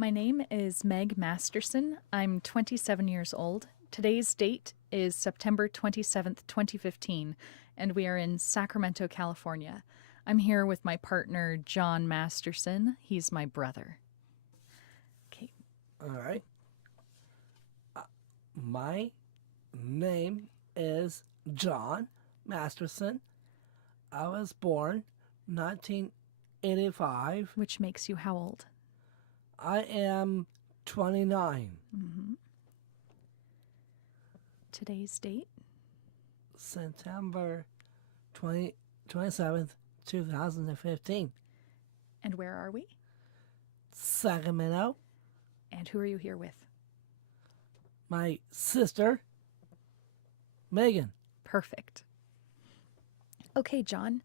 My name is Meg Masterson. I'm 27 years old. Today's date is September 27th, 2015, and we are in Sacramento, California. I'm here with my partner, John Masterson. He's my brother. Okay. All right. My name is John Masterson. I was born 1985. Which makes you how old? I am 29. Today's date? September 27th, 2015. And where are we? Sacramento. And who are you here with? My sister, Megan. Perfect. Okay, John.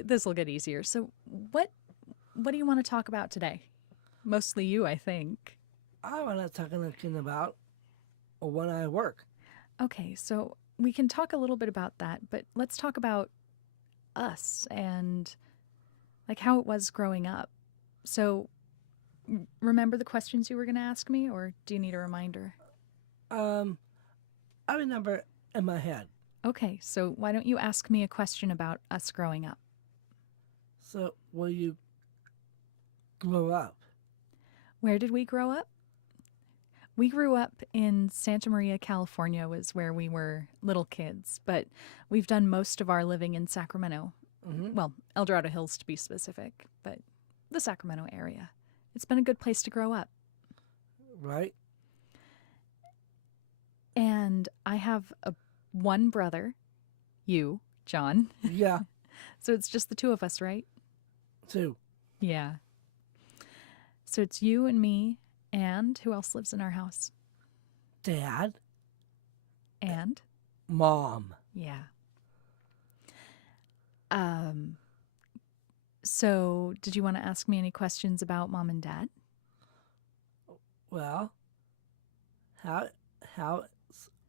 This will get easier. So what do you want to talk about today? Mostly you, I think. I want to talk about when I work. Okay, so we can talk a little bit about that, but let's talk about us and like how it was growing up. So remember the questions you were going to ask me, or do you need a reminder? I remember in my head. Okay, so why don't you ask me a question about us growing up? So, will you grow up? Where did we grow up? We grew up in Santa Maria, California, was where we were little kids, but we've done most of our living in Sacramento. Well, El Dorado Hills to be specific, but the Sacramento area. It's been a good place to grow up. Right? And I have one brother, you, John. Yeah, So it's just the two of us, right? 2. Yeah. So it's you and me, and who else lives in our house? Dad, And? Mom. Yeah. So did you want to ask me any questions about Mom and Dad? Well, how's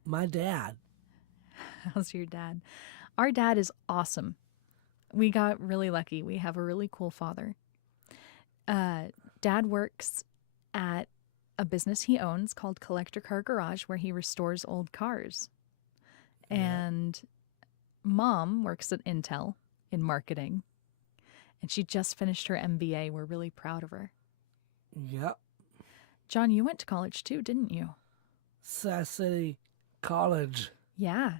my dad? How's your dad? Our dad is awesome. We got really lucky. We have a really cool father. Dad works at a business he owns called Collector Car Garage, where he restores old cars. Yeah. And Mom works at Intel in marketing. And she just finished her MBA. We're really proud of her. Yep. John, you went to college too, didn't you? Sass City College. Yeah.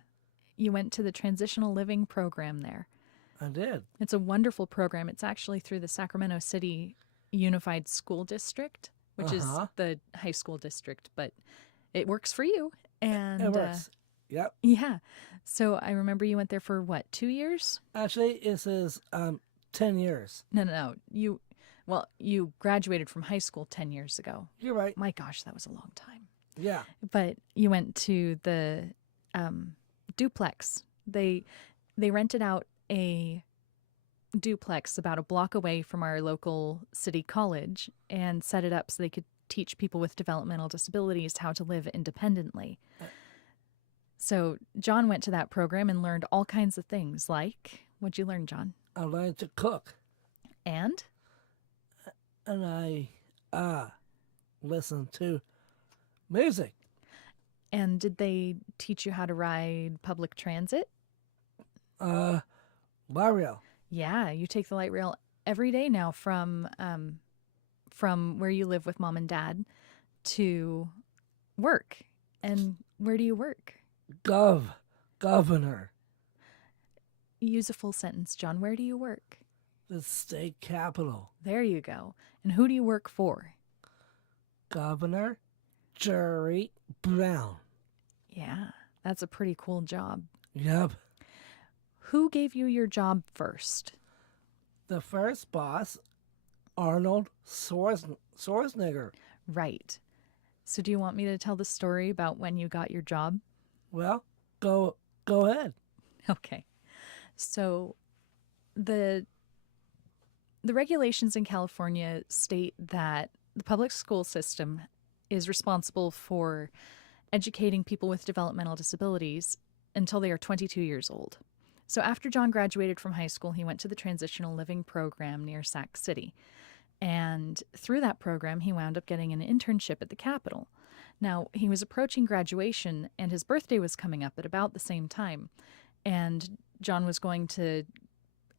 You went to the transitional living program there. I did. It's a wonderful program. It's actually through the Sacramento City Unified School District, which is the high school district, but it works for you. And It works. Yep. yeah. So I remember you went there for what, 2 years? Actually, it says 10 years. No. You graduated from high school 10 years ago. You're right. My gosh, that was a long time. Yeah. But you went to the duplex. They rented out a duplex about a block away from our local city college and set it up so they could teach people with developmental disabilities how to live independently. So John went to that program and learned all kinds of things like, what'd you learn, John? I learned to cook. And I listened to music. And did they teach you how to ride public transit? Mario. Yeah, you take the light rail every day now from where you live with Mom and Dad to work. And where do you work? Governor. Use a full sentence, John. Where do you work? The state capital. There you go. And who do you work for? Governor Jerry Brown. Yeah, that's a pretty cool job. Yep. Who gave you your job first? The first boss, Arnold Schwarzenegger. Right. So do you want me to tell the story about when you got your job? Well, go ahead. Okay. So the regulations in California state that the public school system is responsible for educating people with developmental disabilities until they are 22 years old. So after John graduated from high school, he went to the Transitional Living Program near Sac City. And through that program, he wound up getting an internship at the Capitol. Now, he was approaching graduation, and his birthday was coming up at about the same time. And John was going to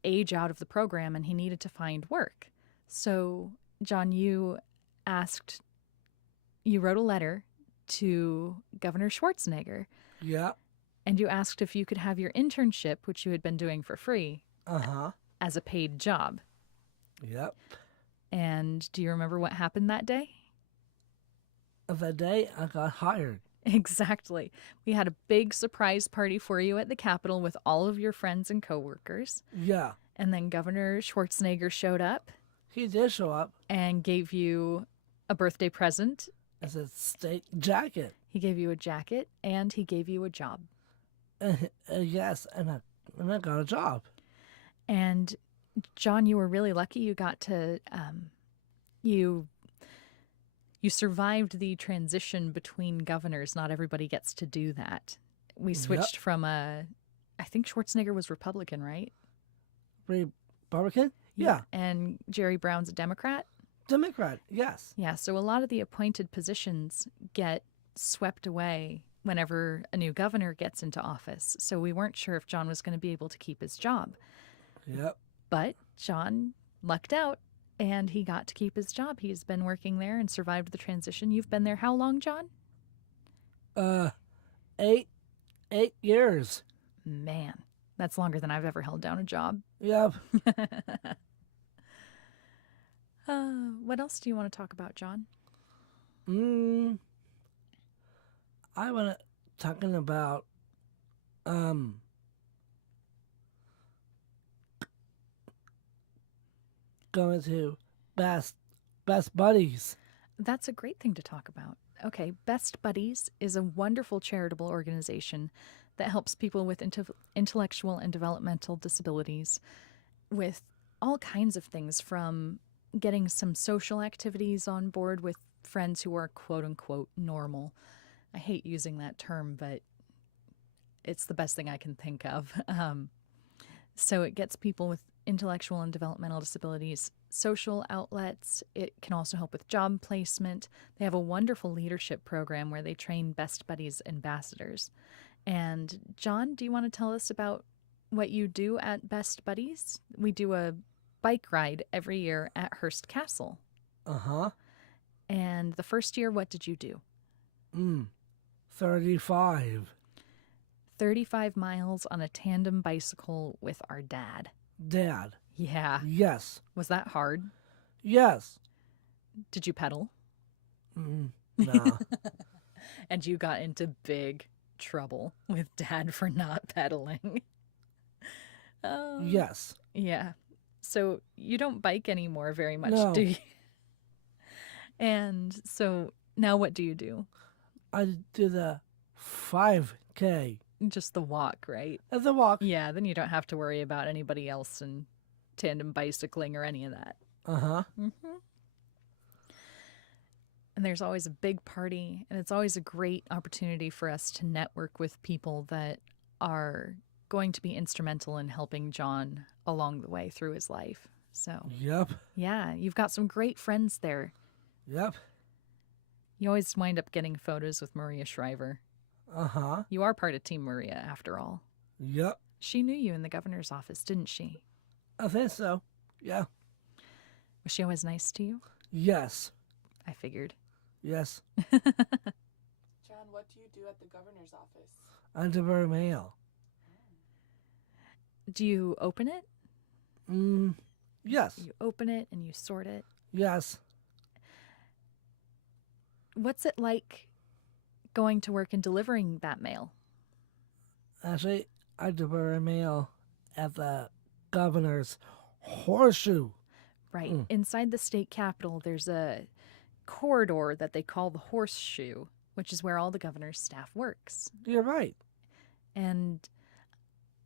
age out of the program, and he needed to find work. So, John, you wrote a letter to Governor Schwarzenegger, Yep. and you asked if you could have your internship, which you had been doing for free, Uh-huh. as a paid job. Yep. And do you remember what happened that day? The day I got hired. Exactly. We had a big surprise party for you at the Capitol with all of your friends and coworkers. Yeah. And then Governor Schwarzenegger showed up He did show up and gave you a birthday present. as a state jacket. He gave you a jacket and he gave you a job. Yes, and I got a job. And John, you were really lucky. You got to, you survived the transition between governors. Not everybody gets to do that. We switched from I think Schwarzenegger was Republican, right? Republican? Yeah. And Jerry Brown's a Democrat? Democrat, yes. Yeah, so a lot of the appointed positions get swept away whenever a new governor gets into office. So we weren't sure if John was going to be able to keep his job. Yep. But John lucked out and he got to keep his job. He's been working there and survived the transition. You've been there how long, John? 8 years. Man, that's longer than I've ever held down a job. Yep. What else do you want to talk about, John? I want to talking about going to best buddies. That's a great thing to talk about. Okay, Best Buddies is a wonderful charitable organization that helps people with intellectual and developmental disabilities with all kinds of things, from getting some social activities on board with friends who are quote-unquote normal. I hate using that term, but it's the best thing I can think of. So it gets people with intellectual and developmental disabilities social outlets. It can also help with job placement. They have a wonderful leadership program where they train Best Buddies ambassadors. And John, do you want to tell us about what you do at Best Buddies? We do a bike ride every year at Hearst Castle. Uh-huh. And the first year, what did you do? 35. 35 miles on a tandem bicycle with our dad. Dad. Yeah. Yes. Was that hard? Yes. Did you pedal? No. And you got into big trouble with Dad for not pedaling. Yes. Yeah. So you don't bike anymore very much, No. do you? And so now what do you do? I do the 5K. Just the walk, right? As a walk. Yeah, then you don't have to worry about anybody else and tandem bicycling or any of that. Uh-huh. Mm-hmm. And there's always a big party, and it's always a great opportunity for us to network with people that are going to be instrumental in helping John along the way through his life. So, Yep. yeah, you've got some great friends there. Yep. You always wind up getting photos with Maria Shriver. Uh-huh. You are part of Team Maria, after all. Yep. She knew you in the governor's office, didn't she? I think so. Yeah. Was she always nice to you? Yes. I figured. Yes. John, what do you do at the governor's office? I deliver mail. Do you open it? Yes. You open it and you sort it. Yes. What's it like going to work and delivering that mail? Actually, I deliver mail at the governor's horseshoe. Right. Inside the state capitol, there's a corridor that they call the horseshoe, which is where all the governor's staff works. You're right. And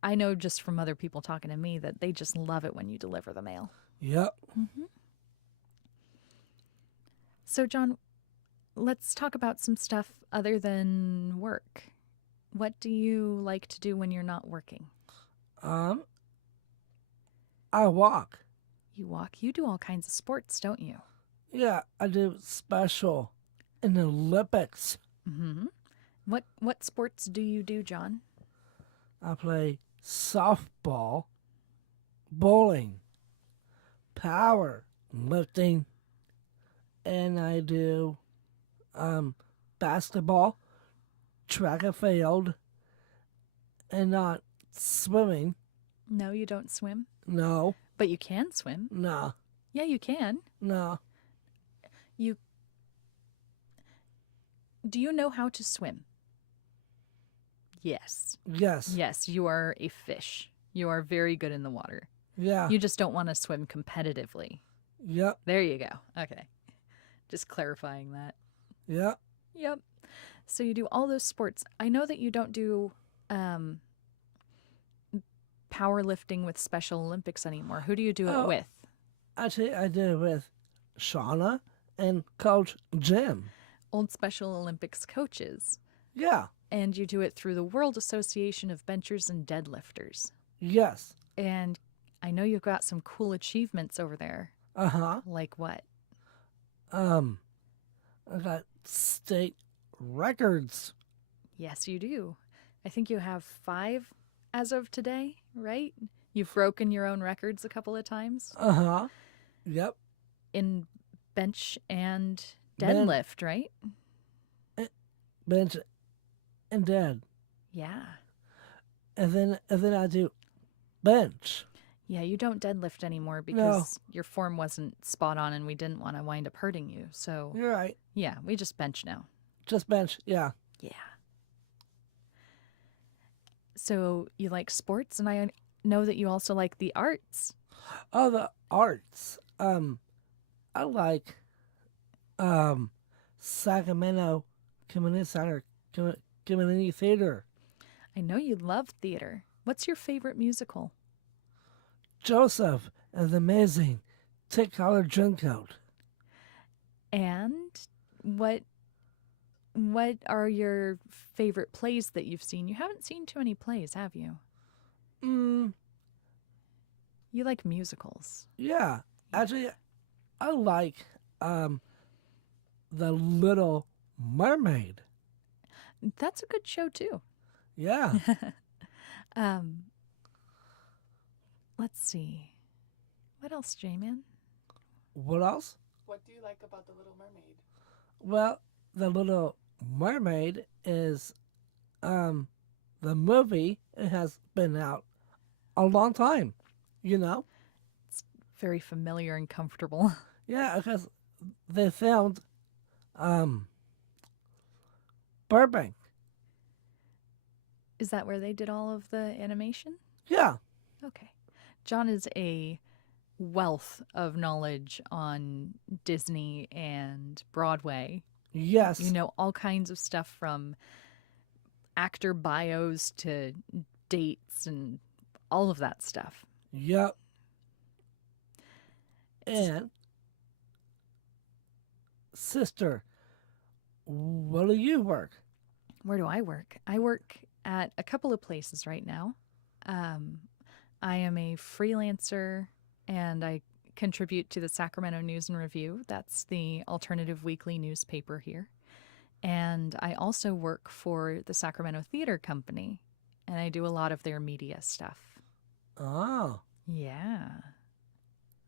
I know just from other people talking to me that they just love it when you deliver the mail. Yep. Mm-hmm. So, John, let's talk about some stuff other than work. What do you like to do when you're not working? Um, I walk. You walk. You do all kinds of sports, don't you? Yeah, I do special in the Olympics. Mm-hmm. What sports do you do, John? I play softball, bowling, power lifting, and I do basketball, track and field, and not swimming. No, you don't swim, No, but you can swim. no, Yeah, you can. no. You Do you know how to swim? Yes. Yes. Yes, you are a fish. You are very good in the water. Yeah. You just don't want to swim competitively. Yep. There you go. Okay. Just clarifying that. Yep. Yep. So you do all those sports. I know that you don't do powerlifting with Special Olympics anymore. Who do you do it Oh. with? Actually, I did it with Shauna and Coach Jim. Old Special Olympics coaches. Yeah. And you do it through the World Association of Benchers and Deadlifters. Yes. And I know you've got some cool achievements over there. Uh-huh. Like what? I got state records. Yes, you do. I think you have 5 as of today, right? You've broken your own records a couple of times Uh-huh. Yep. in bench and Ben- deadlift, right? Bench and dead. Yeah. And then I do bench. Yeah, you don't deadlift anymore because your form wasn't spot on and we didn't want to wind up hurting you. So, You're right. yeah, we just bench now. Just bench. Yeah. Yeah. So, you like sports, and I know that you also like the arts. Oh, the arts. I like Sacramento Community Center, Community Theater. I know you love theater. What's your favorite musical? Joseph and the Amazing Tick-Collar Dreamcoat. And what are your favorite plays that you've seen? You haven't seen too many plays, have you? You like musicals. Yeah. Actually, I like The Little Mermaid. That's a good show too. Yeah. Let's see. What else, J-Man? What else? What do you like about The Little Mermaid? Well, The Little Mermaid is the movie. It has been out a long time, you know? It's very familiar and comfortable. Yeah, because they filmed Burbank. Is that where they did all of the animation? Yeah. Okay. John is a wealth of knowledge on Disney and Broadway. Yes. You know all kinds of stuff from actor bios to dates and all of that stuff. Yep. And sister, where do you work? Where do I work? I work at a couple of places right now. I am a freelancer and I contribute to the Sacramento News and Review. That's the alternative weekly newspaper here. And I also work for the Sacramento Theater Company, and I do a lot of their media stuff. Oh. Yeah.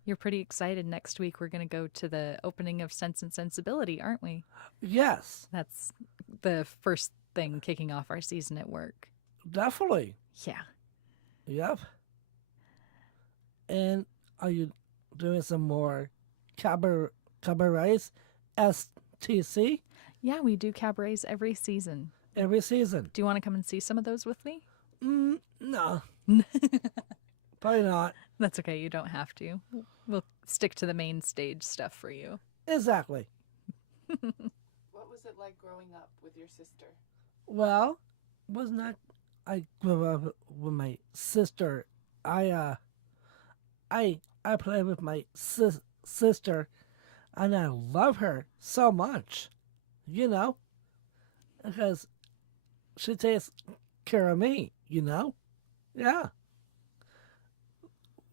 You're pretty excited. Next week, we're going to go to the opening of Sense and Sensibility, aren't we? Yes. That's the first thing kicking off our season at work. Definitely. Yeah. Yep. And are you doing some more cabarets? STC? Yeah, we do cabarets every season. Every season? Do you want to come and see some of those with me? No. Probably not. That's okay. You don't have to. We'll stick to the main stage stuff for you. Exactly. What was it like growing up with your sister? Well, I grew up with my sister. I play with my sister, and I love her so much, you know, because she takes care of me, you know. Yeah.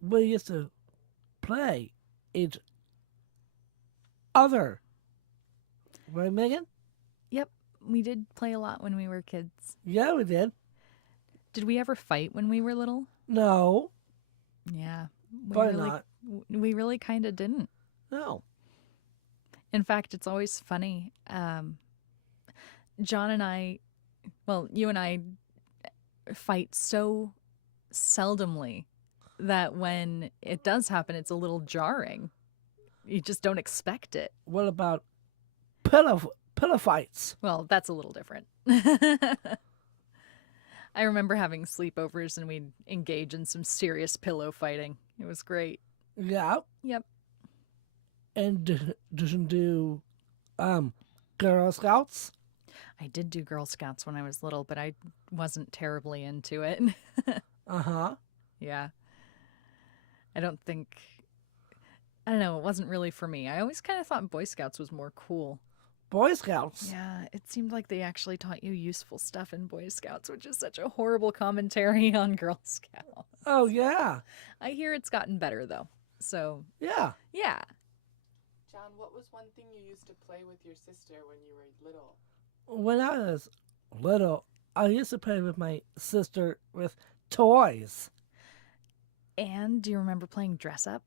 we used to play each other. Right, Megan? Yep, we did play a lot when we were kids. Yeah, we did. Did we ever fight when we were little? No, Yeah, probably not. we really kind of didn't. No. In fact, it's always funny. John and I, well, you and I fight so seldomly that when it does happen, it's a little jarring. You just don't expect it. What about pillow fights? Well, that's a little different. I remember having sleepovers and we'd engage in some serious pillow fighting. It was great. Yeah. Yep. And didn't do Girl Scouts? I did do Girl Scouts when I was little, but I wasn't terribly into it. Uh-huh. Yeah. I don't know, it wasn't really for me. I always kind of thought Boy Scouts was more cool. Boy Scouts? Yeah, it seemed like they actually taught you useful stuff in Boy Scouts, which is such a horrible commentary on Girl Scouts. Oh, yeah. I hear it's gotten better, though. So, Yeah. yeah. John, what was one thing you used to play with your sister when you were little? When I was little, I used to play with my sister with toys. And do you remember playing dress up?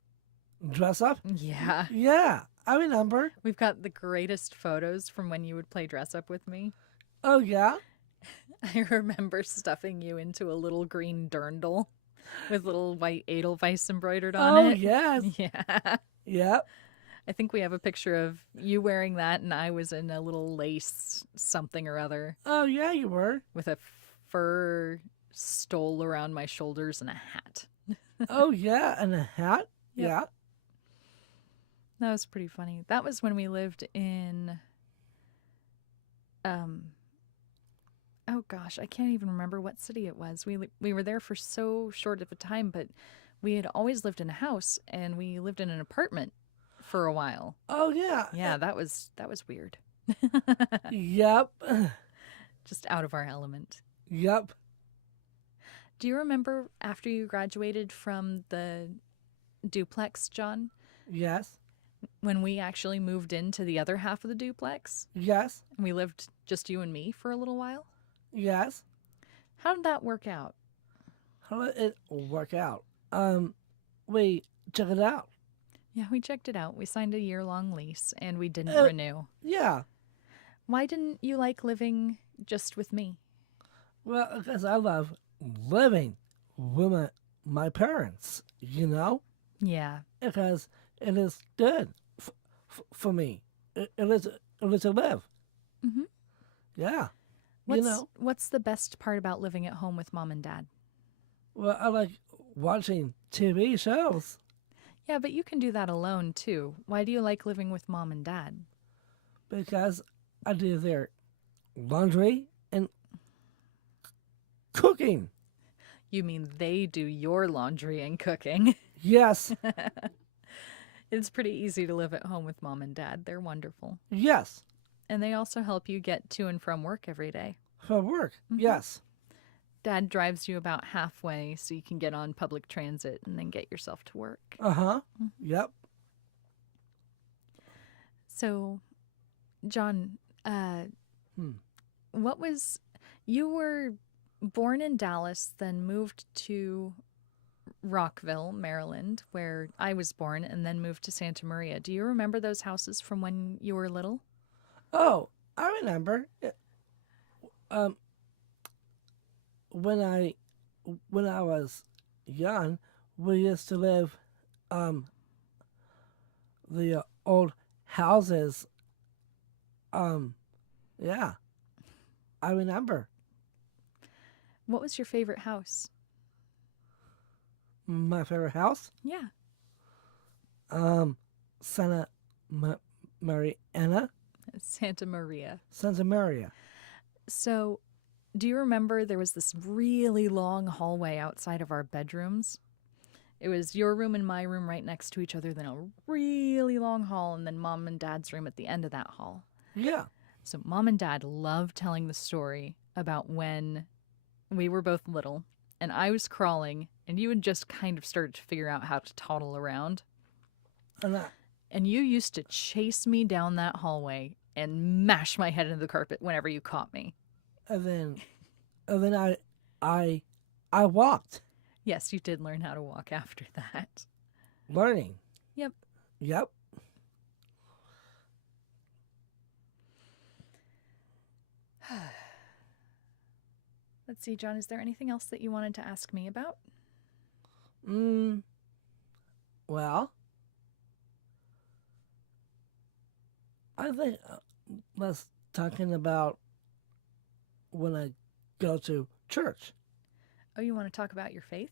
Dress up? Yeah. Yeah, I remember. We've got the greatest photos from when you would play dress up with me. Oh, yeah? I remember stuffing you into a little green dirndl with little white Edelweiss embroidered on Oh, it. yes. Yeah. Yep. I think we have a picture of you wearing that and I was in a little lace something or other Oh, yeah, you were. with a fur stole around my shoulders and a hat. Oh, yeah, and a hat? Yep. Yeah. That was pretty funny. That was when we lived in oh gosh, I can't even remember what city it was. We were there for so short of a time, but we had always lived in a house and we lived in an apartment for a while. Oh, yeah. Yeah, that was weird. Yep. Just out of our element. Yep. Do you remember after you graduated from the duplex, John, Yes. when we actually moved into the other half of the duplex Yes. and we lived just you and me for a little while? Yes. How did that work out? How did it work out? We checked it out. Yeah, we checked it out. We signed a year-long lease and we didn't Uh, renew. Yeah. Why didn't you like living just with me? Well, because I love living with my parents, you know? Yeah. Because it is good for me. It is to live. Mhm. Yeah. What's, You know? what's the best part about living at home with mom and dad? Well, I like watching TV shows Yeah, but you can do that alone too. Why do you like living with mom and dad? because I do their laundry and cooking. You mean they do your laundry and cooking? Yes. It's pretty easy to live at home with mom and dad. They're wonderful. Yes. And they also help you get to and from work every day. For work. Mhm. Yes. Dad drives you about halfway so you can get on public transit and then get yourself to work. Uh-huh. Yep. So, John, what was, you were born in Dallas, then moved to Rockville, Maryland, where I was born, and then moved to Santa Maria. Do you remember those houses from when you were little? Oh, I remember. When I was young, we used to live the old houses. Yeah. I remember. What was your favorite house? My favorite house? Yeah. Santa Mariana. Santa Maria. Santa Maria. So, do you remember there was this really long hallway outside of our bedrooms? It was your room and my room right next to each other, then a really long hall, and then mom and dad's room at the end of that hall. Yeah. So, mom and dad loved telling the story about when we were both little and I was crawling and you had just kind of started to figure out how to toddle around. And I, And you used to chase me down that hallway and mash my head into the carpet whenever you caught me. and then I walked, Yes, you did learn how to walk after that. learning. Yep. Yep. Let's see, John, is there anything else that you wanted to ask me about? Well, I think let's talking about when I go to church. Oh, you want to talk about your faith?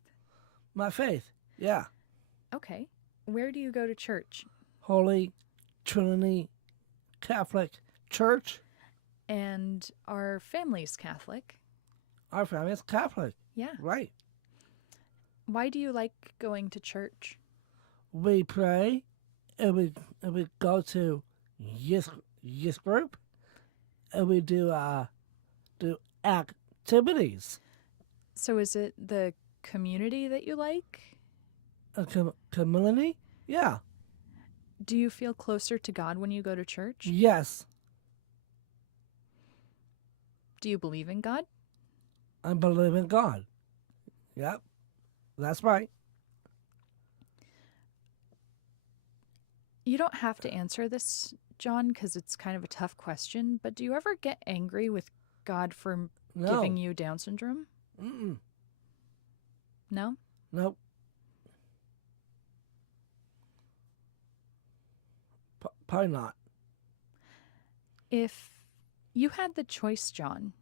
My faith. Yeah. Okay. Where do you go to church? Holy Trinity Catholic Church. And our family's Catholic. Our family is Catholic. Yeah. Right. Why do you like going to church? We pray and we go to youth group and we do activities. So is it the community that you like? A community? Yeah. Do you feel closer to God when you go to church? Yes. Do you believe in God? I believe in God. Yep. That's right. You don't have to answer this, John, because it's kind of a tough question, but do you ever get angry with God for No. giving you Down syndrome? Mm-mm. No? Nope. Probably not. If you had the choice, John,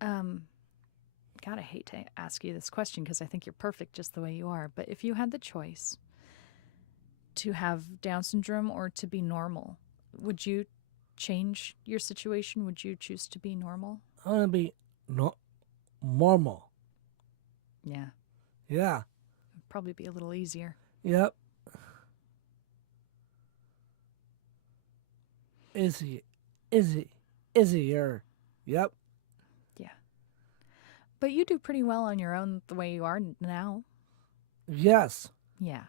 God, I hate to ask you this question because I think you're perfect just the way you are, but if you had the choice to have Down syndrome or to be normal, would you change your situation? Would you choose to be normal? I want to be normal. Yeah, Yeah. it'd probably be a little easier. Yep. Easier. Yep. Yeah. But you do pretty well on your own the way you are now. Yes. Yeah.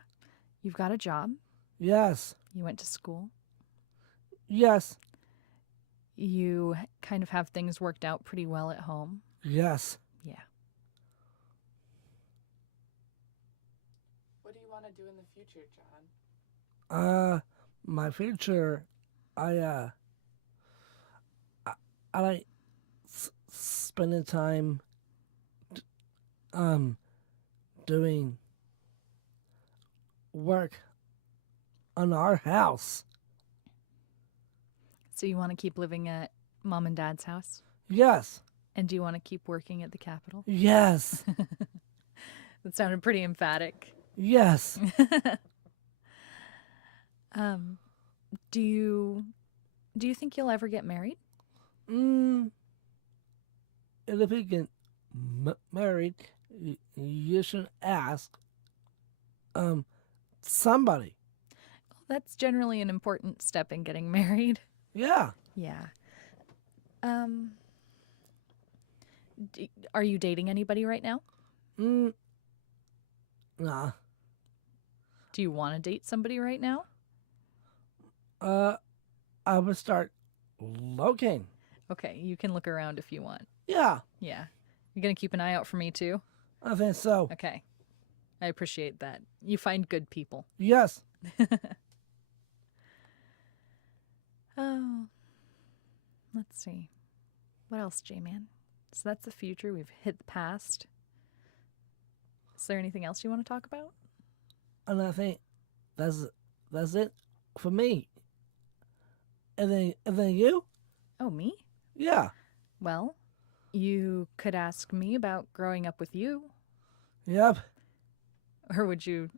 You've got a job. Yes. You went to school. Yes. You kind of have things worked out pretty well at home. Yes. Yeah. What do you want to do in the future, John? My future, I like spending time, doing work on our house. So you want to keep living at mom and dad's house? Yes. And do you want to keep working at the Capitol? Yes. That sounded pretty emphatic. Yes. Do you think you'll ever get married? And if you get married, you should ask somebody. That's generally an important step in getting married. Yeah. Yeah. Are you dating anybody right now? Nah. Do you want to date somebody right now? I would start looking. Okay, you can look around if you want. Yeah, Yeah. You're going to keep an eye out for me too? I think so. Okay. I appreciate that. You find good people. Yes. Oh. Let's see. What else, J-Man? So that's the future. We've hit the past. Is there anything else you want to talk about? And I think that's it for me. And then you? Oh, me? Yeah. Well, you could ask me about growing up with you. Yep. Or would you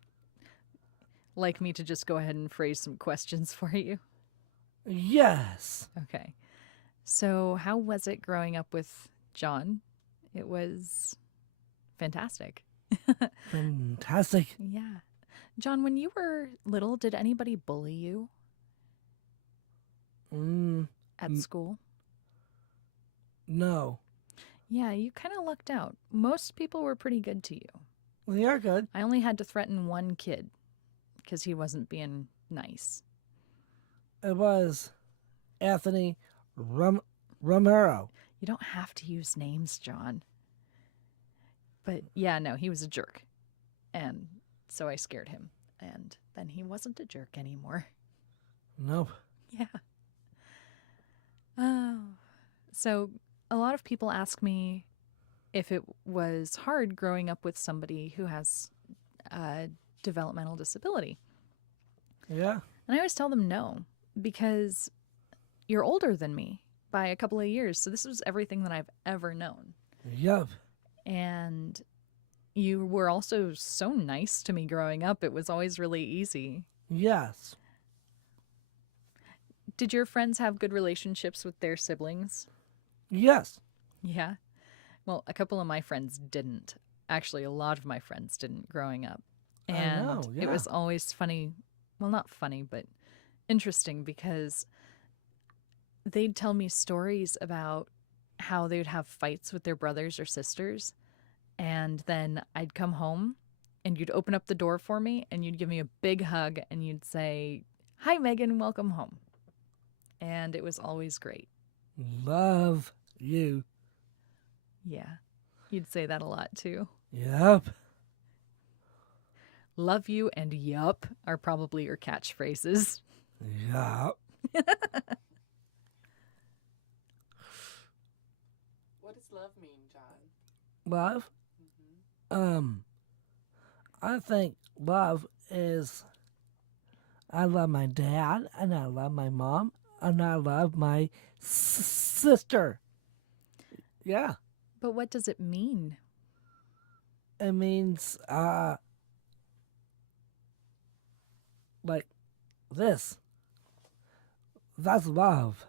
like me to just go ahead and phrase some questions for you? Yes. Okay. So, how was it growing up with John? It was fantastic. Fantastic. Yeah. John, when you were little, did anybody bully you at school? No. Yeah, you kind of lucked out. Most people were pretty good to you. Well, you're good. I only had to threaten one kid because he wasn't being nice. It was Anthony Romero. You don't have to use names, John. But yeah, no, he was a jerk. And so I scared him. And then he wasn't a jerk anymore. Nope. Yeah. Oh. So a lot of people ask me if it was hard growing up with somebody who has a developmental disability. Yeah. And I always tell them no, because you're older than me by a couple of years. So this was everything that I've ever known. Yep. And you were also so nice to me growing up. It was always really easy. Yes. Did your friends have good relationships with their siblings? Yes. Yeah. Well, a couple of my friends didn't. Actually, a lot of my friends didn't growing up. I And know, it yeah. was always funny. Well, not funny, but interesting, because they'd tell me stories about how they would have fights with their brothers or sisters. And then I'd come home and you'd open up the door for me and you'd give me a big hug and you'd say, "Hi, Megan, welcome home." And it was always great. Love you. Yeah. You'd say that a lot too. Yep. Love you and yup are probably your catchphrases. Yep. What does love mean, John? Love? Mm-hmm. I think love is I love my dad, and I love my mom, and I love my sister. Yeah. But what does it mean? It means, like this. That's love.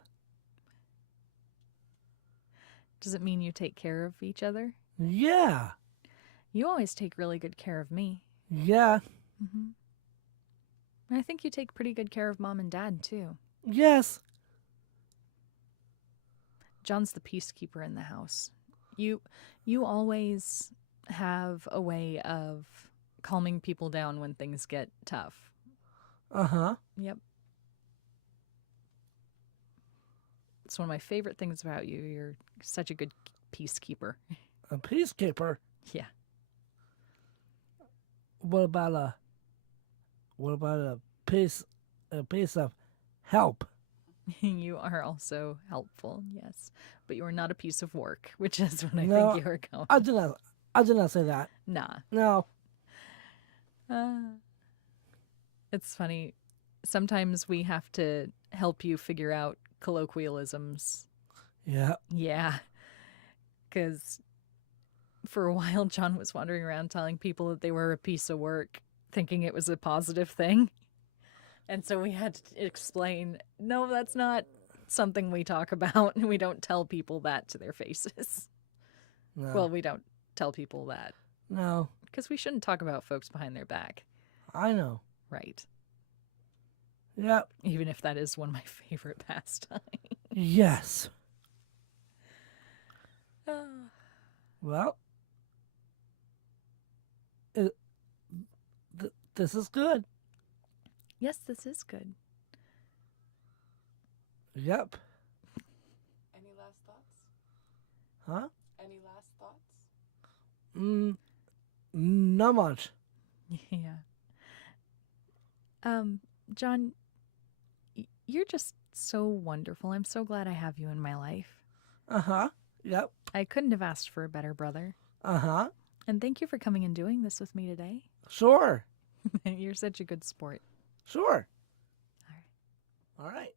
Does it mean you take care of each other? Yeah. You always take really good care of me. Yeah. Mm-hmm. I think you take pretty good care of Mom and Dad, too. Yes. John's the peacekeeper in the house. You always have a way of calming people down when things get tough. Uh-huh. Yep. It's one of my favorite things about you. You're such a good peacekeeper. A peacekeeper? Yeah. What about a piece of help? You are also helpful, yes. But you are not a piece of work, which is what I No, think you were going. I did not say that. Nah. No. It's funny. Sometimes we have to help you figure out colloquialisms. Yeah. Yeah. Because for a while, John was wandering around telling people that they were a piece of work, thinking it was a positive thing. And so we had to explain, no, that's not something we talk about, and we don't tell people that to their faces. No. Well, we don't tell people that. No. Because we shouldn't talk about folks behind their back. I know. Right. Yep. Even if that is one of my favorite pastimes. Yes. Well, this is good. Yes, this is good. Yep. Any last thoughts? Huh? Any last thoughts? Not much. Yeah. John, you're just so wonderful. I'm so glad I have you in my life. Uh-huh. Yep. I couldn't have asked for a better brother. Uh-huh. And thank you for coming and doing this with me today. Sure. You're such a good sport. Sure. All right. All right.